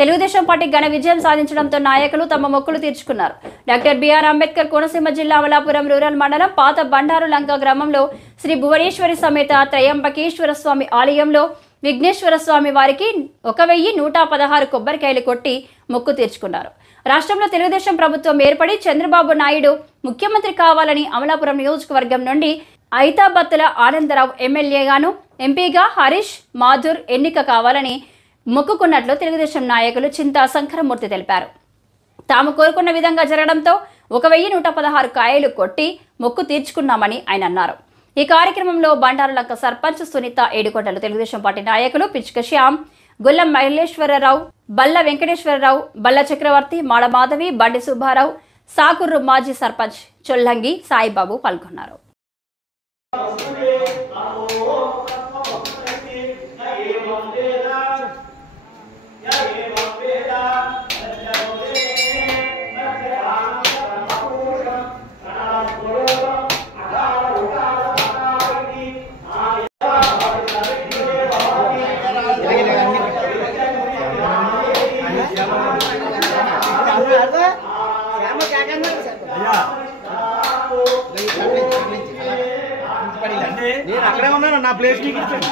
Telugu Desam party ఘన విజయం సాధించడంతో నాయకులు తమ మొక్కులు తీర్చుకున్నారు. డాక్టర్ బిఆర్ అంబేద్కర్ కోనసీమ జిల్లా అమలాపురం రూరల్ మండలం పాత బండారు లంక గ్రామంలో శ్రీ భువనేశ్వరి సమేత త్రయంబకేశ్వర స్వామి ఆలయంలో విఘ్నేశ్వర స్వామి వారికి 1116 కొబ్బరికాయలు కొట్టి మొక్కు తీర్చుకున్నారు. రాష్ట్రంలో తెలుగుదేశం ప్రభుత్వం ఏర్పడి చంద్రబాబు నాయుడు ముఖ్యమంత్రి కావాలని అమలాపురం నియోజకవర్గం నుండి ఐతాబత్తుల ఆనందరావు ఎమ్మెల్యేగాను, ఎంపీగా హరీష్ మాధుర్ ఎన్నిక కావాలని మొక్కుకున్నట్లు తెలుగుదేశం నాయకులు చింతా శంకరమూర్తి తెలిపారు. తాము కోరుకున్న విధంగా జరగడంతో 1116 కాయలు కొట్టి మొక్కు తీర్చుకున్నామని ఆయన అన్నారు. ఈ కార్యక్రమంలో బండారులంక సర్పంచ్ సునీత ఏడుకొండలు, తెలుగుదేశం పార్టీ నాయకులు పిచ్చుక శ్యామ్, గుల్లం మల్లేశ్వరరావు, బల్ల వెంకటేశ్వరరావు, బల్ల చక్రవర్తి, మాడ మాధవి, బండి సుబ్బారావు, సాకుర్రు మాజీ సర్పంచ్ చొల్లంగి సాయిబాబు పాల్గొన్నారు. నేను అక్కడే ఉన్నాను, నా ప్లేస్ నీకు ఇచ్చాను.